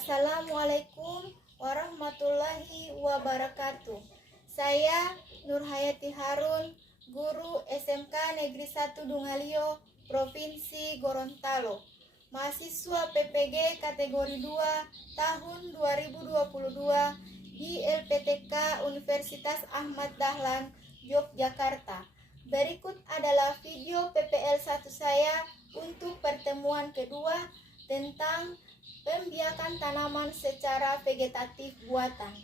Assalamualaikum warahmatullahi wabarakatuh. Saya Nurhayati Harun, guru SMK Negeri 1 Dungalio, Provinsi Gorontalo. Mahasiswa PPG kategori 2 tahun 2022 di LPTK Universitas Ahmad Dahlan, Yogyakarta. Berikut adalah video PPL 1 saya untuk pertemuan kedua tentang pembiakan tanaman secara vegetatif buatan.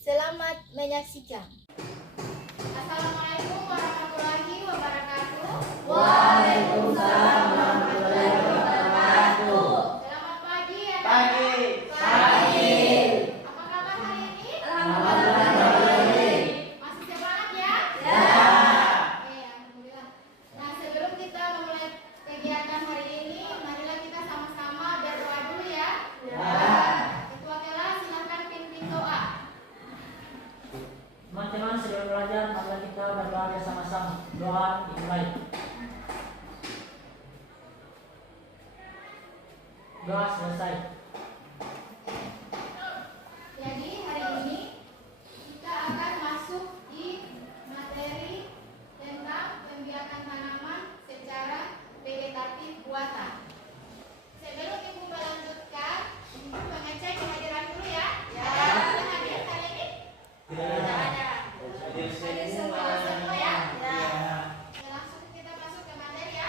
Selamat menyaksikan. Assalamualaikum warahmatullahi wabarakatuh. Waalaikumsalam warahmatullahi wabarakatuh. Selamat pagi ya. Pagi. Apa kabar hari ini? Alhamdulillah baik. Masih semangat ya? Ya. Oke, alhamdulillah. Nah, sebelum kita memulai kegiatan hari ini, marilah kita sama-sama berdoa dulu ya. Ketua kelas silakan pimpin doa. Teman-teman sebelum belajar, marilah kita berdoa bersama-sama. Doa dimulai. Doa selesai. Jadi hari ini kita akan masuk di materi tentang pembiakan tanaman secara vegetatif buatan. Sebelum Ibu melanjutkan, Ibu mengecek kehadiran dulu ya. Sudah hadir hari ini? Tidak ada. Hadir semua ya? Oke, langsung kita masuk ke materi ya.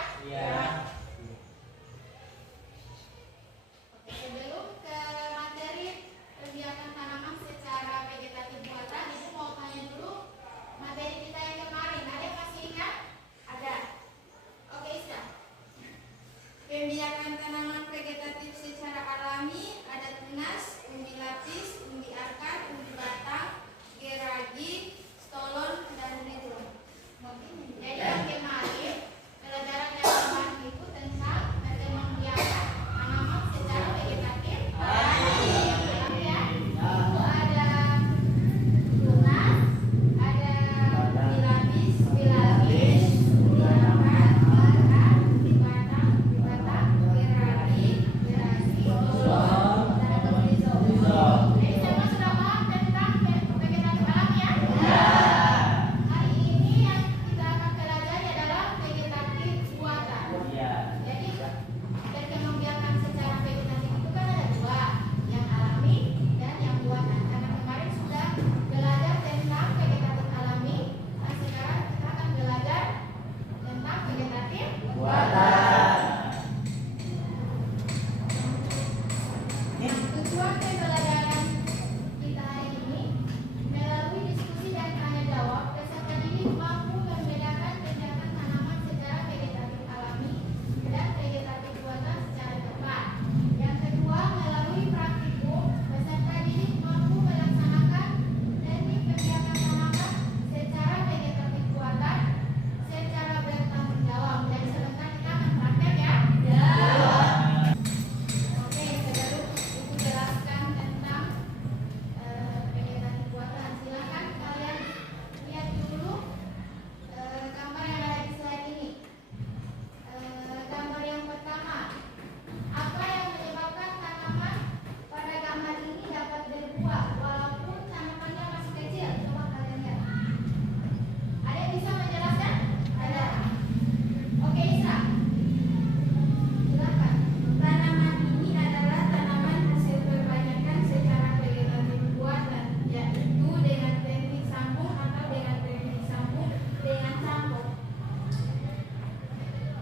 Oke, sebelum ke materi pembiakan tanaman secara vegetatif buatan, Ibu mau tanya dulu materi kita yang kemarin. Ada yang masih ingat? Ada. Oke, Isra. Pembiakan tanaman vegetatif secara alami ada tunas, umbi lapis, umbi akar, umbi batang, geragi, stolon, dan rizom. Jadi yang kemarin pelajaran yang kemarin itu tentang pembiakan tanaman secara vegetatif alami ya. Itu ada tunas, ada umbi lapis, umbi akar, umbi batang, geragi, stolon, dan rizom. Jadi semua sudah paham tentang vegetatif alami ya? Hari ini yang kita akan pelajari adalah vegetatif buatan. Jadi pembiakan secara vegetatif itu kan ada dua, yang alami dan yang buatan. Karena kemarin sudah belajar tentang vegetatif alami, nah sekarang kita akan belajar tentang vegetatif Tujuan pembelajaran kita hari ini melalui diskusi dan tanya jawab, peserta didik mampu membedakan pembiakan tanaman secara vegetatif alami dan vegetatif buatan secara tepat. Yang kedua, melalui praktikum, peserta didik mampu melaksanakan teknik pembiakan tanaman secara vegetatif buatan secara bertanggung jawab. Jadi sebentar kita akan praktek ya. Oke, sebelum Ibu jelaskan tentang vegetatif buatan, silakan kalian lihat dulu gambar yang ada di slide ini. Gambar yang pertama, apa yang menyebabkan tanaman pada gambar ini dapat berbuah walaupun tanamannya masih kecil? Coba kalian lihat. Ada yang bisa menjelaskan? Ada. Oke, Isra. Silakan. Tanaman ini adalah tanaman hasil perbanyakan secara vegetatif buatan, yaitu dengan teknik sambung atau dengan teknik sambung dengan campur.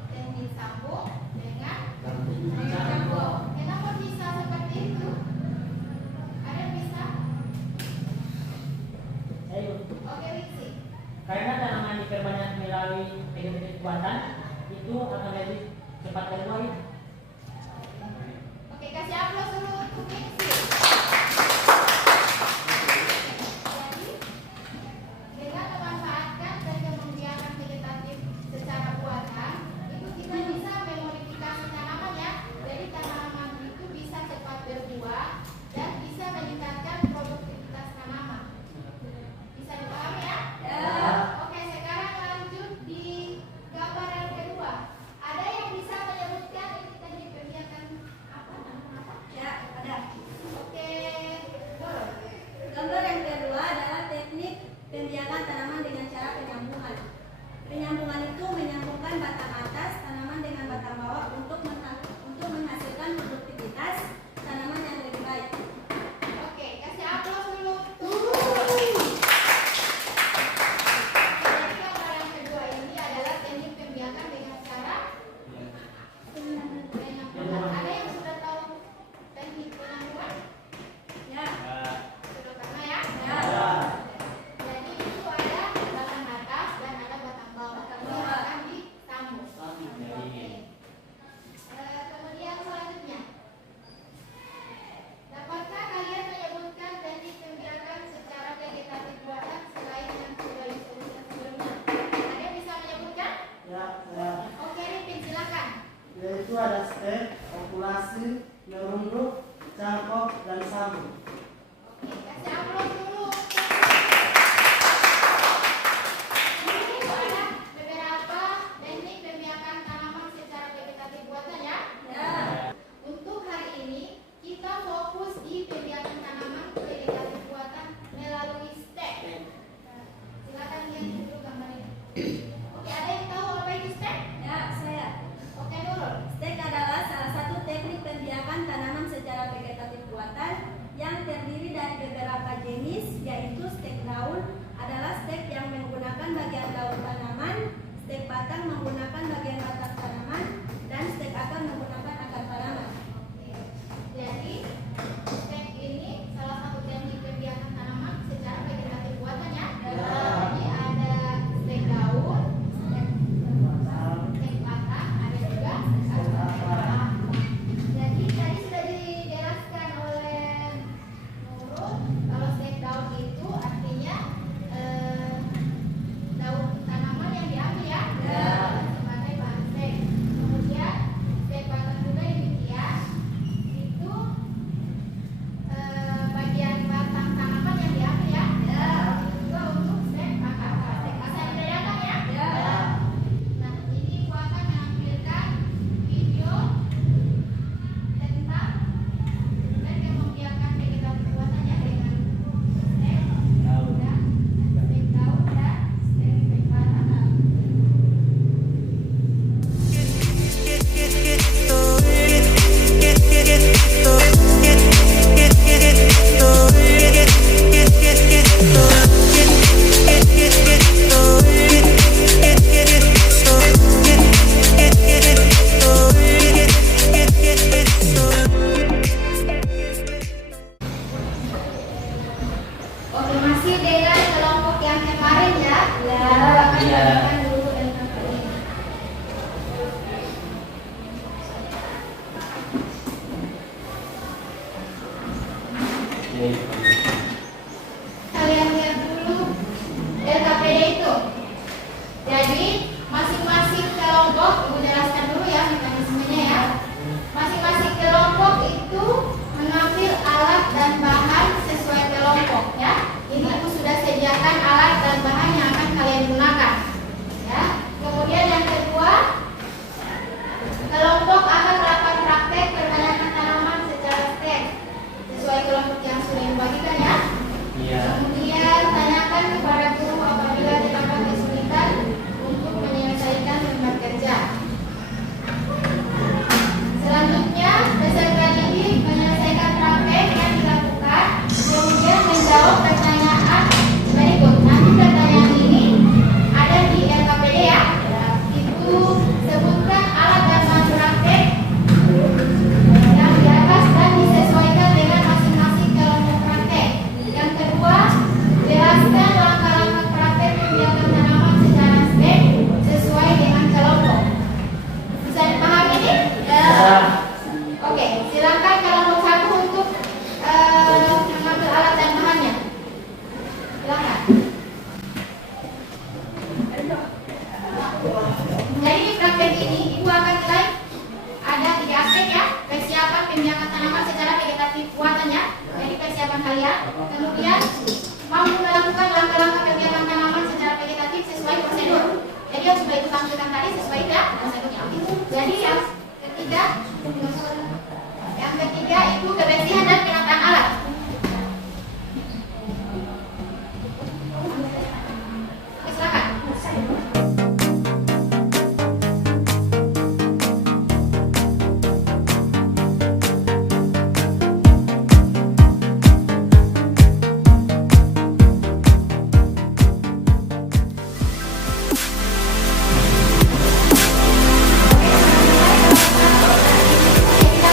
Teknik sambung dengan campur. Kenapa bisa seperti itu? Ada yang bisa? Ayo. Oke, Riksi. Karena tanaman diperbanyak melalui vegetatif buatan, itu akan lebih cepat terbuai. Oke, kasih aplaus dulu untuk Riksi. Jadi, dengan memanfaatkan dan membiarkan vegetatif secara buatan, itu kita bisa memodifikasi tanaman ya. Jadi tanaman itu bisa cepat berbuah dan bisa meningkatkan produktivitas tanaman. Bisa dipahami ya? Oke, sekarang lanjut di gambar yang kedua. Ada yang bisa menyebutkan drenase, ngerunduk, cangkok, dan sabun. Oke, kasih aplaus dulu. Ini ada beberapa teknik pembiakan tanaman secara vegetatif buatan ya. Untuk hari ini kita fokus di pembiakan tanaman vegetatif buatan melalui stek. Silakan lihat dulu gambarnya. Oke, ada yang tahu apa itu stek? Ya, saya. Oke, Nurul. Stek adalah salah satu teknik pembiakan tanaman secara vegetatif buatan yang terdiri dari beberapa jenis, yaitu stek daun adalah stek yang menggunakan bagian daun tanaman, stek batang menggunakan bagian batang tanaman, dan stek akar menggunakan akar tanaman. Jadi, stek ini salah satu teknik pembiakan tanaman secara vegetatif buatan ya. Jadi ada stek daun, stek batang, ada juga stek akar. Jadi tadi sudah dijelaskan oleh Nurul kalau stek daun itu artinya daun tanaman yang diambil ya. Sebagai bahan stek. Kemudian stek batang juga demikian. Itu bagian batang tanaman yang diambil ya. Itu juga untuk stek akar. Stek akar dibedakan ya. Nah, ini aku akan menampilkan video tentang teknik membiarkan vegetatif buatannya dengan stek daun dan stek batang. Oke, masih dengan kelompok yang kemarin ya. Lalu akan dilakukan dulu LKP ini. Kalian lihat dulu LKPD itu. Jadi masing-masing kelompok, Ibu jelaskan dulu ya mekanismenya ya. Masing-masing kelompok itu mengambil alat dan bahan sesuai kelompok ya. Ini Ibu sudah sediakan alat dan bahan yang akan kalian gunakan. Ya. Kemudian yang kedua, kelompok akan melakukan praktek perbanyakan tanaman secara stek sesuai kelompok yang sudah dibagikan ya. Kemudian tanyakan kepada guru apabila terdapat kesulitan untuk menyelesaikan lembar kerja. Selanjutnya, peserta didik menyelesaikan praktek yang dilakukan, kemudian menjawab pertanyaan berikut. Nanti pertanyaan ini ada di LKPD ya. Itu sebutkan alat dan bahan praktek yang di atas dan disesuaikan dengan masing-masing kelompok praktek. Yang kedua, jelaskan langkah-langkah praktek pembiakan tanaman secara stek sesuai dengan kelompok. Bisa dipahami ini? Oke, silakan kelompok satu untuk mengambil alat dan bahannya. Silakan. Jadi di praktek ini Ibu akan nilai ada 3 aspek ya. Persiapan pembiakan tanaman secara vegetatif buatannya. Jadi persiapan kalian. Kemudian mampu melakukan langkah-langkah pembiakan tanaman secara vegetatif sesuai prosedur. Jadi yang sudah Ibu tampilkan tadi sesuai ya prosedurnya. Jadi yang ketiga itu kebersihan dan penataan alat. Oke, silakan. Kita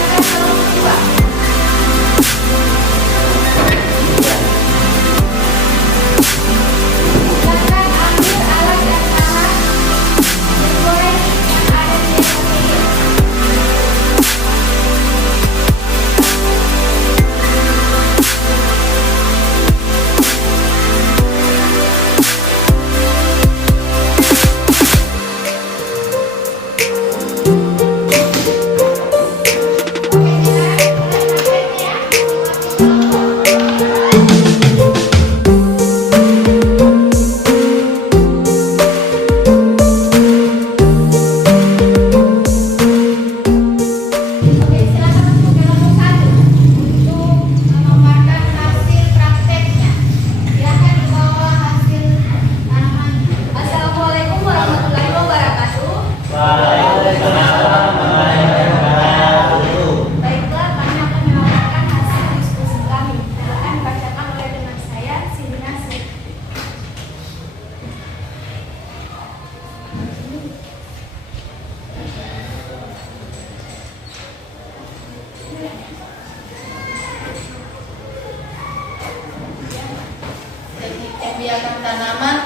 Teknik pembiakan tanaman.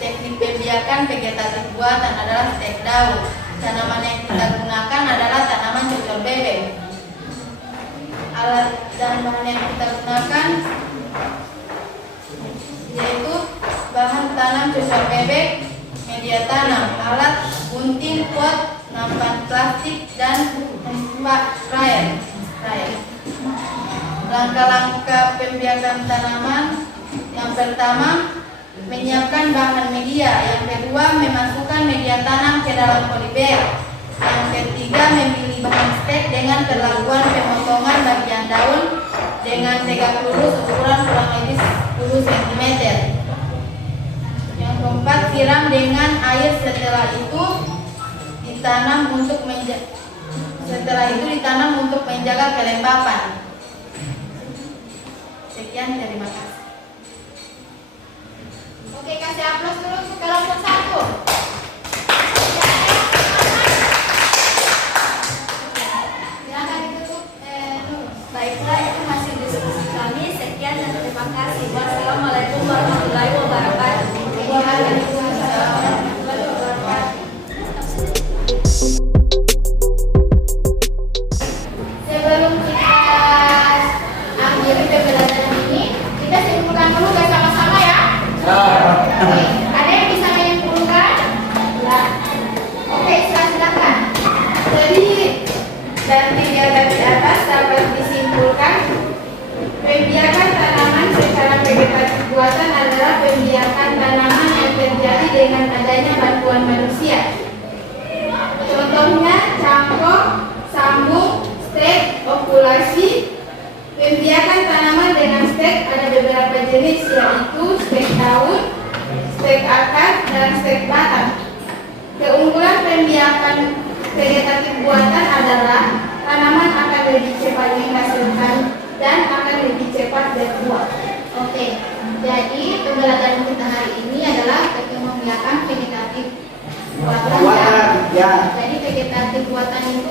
Teknik pembiakan vegetatif buatan adalah stek daun. Tanaman yang kita gunakan adalah tanaman cocok bebek. Alat dan bahan yang kita gunakan yaitu bahan tanam cocok bebek, media tanam, alat, gunting, pot, nampan plastik, dan sprayer. Langkah-langkah pembiakan tanaman: yang pertama, menyiapkan bahan media. Yang kedua, memasukkan media tanam ke dalam polybag. Yang ketiga, memilih bahan stek dengan perlakuan pemotongan bagian daun dengan tegak lurus ukuran kurang lebih 10 cm. Yang keempat, siram dengan air. Setelah itu ditanam untuk menjaga kelembapan. Sekian, terima kasih. Oke, kasih aplaus dulu untuk kelompok 1. Silakan ditutup. Baiklah, itu masih diskusi kami. Sekian dan terima kasih. Wassalamualaikum warahmatullahi wabarakatuh. Waalaikumsalam warahmatullahi wabarakatuh. Sebelum kita akhiri pembelajaran ini, kita simpulkan dulu guys sama-sama ya. Oke, ada yang bisa menyimpulkan? Ya. Oke, silakan. Jadi dari di atas dapat disimpulkan pembiakan tanaman secara vegetatif buatan adalah pembiakan tanaman yang terjadi dengan adanya bantuan manusia. Contohnya cangkok, sambung, stek, okulasi. Pembiakan tanaman dengan stek ada beberapa jenis, yaitu stek daun, stek akar, dan stek batang. Keunggulan pembiakan vegetatif buatan adalah tanaman akan lebih cepat menghasilkan dan akan lebih cepat berbuah. Oke, jadi pembelajaran kita hari ini adalah teknik pembiakan vegetatif buatan. Ya. Jadi vegetatif buatan itu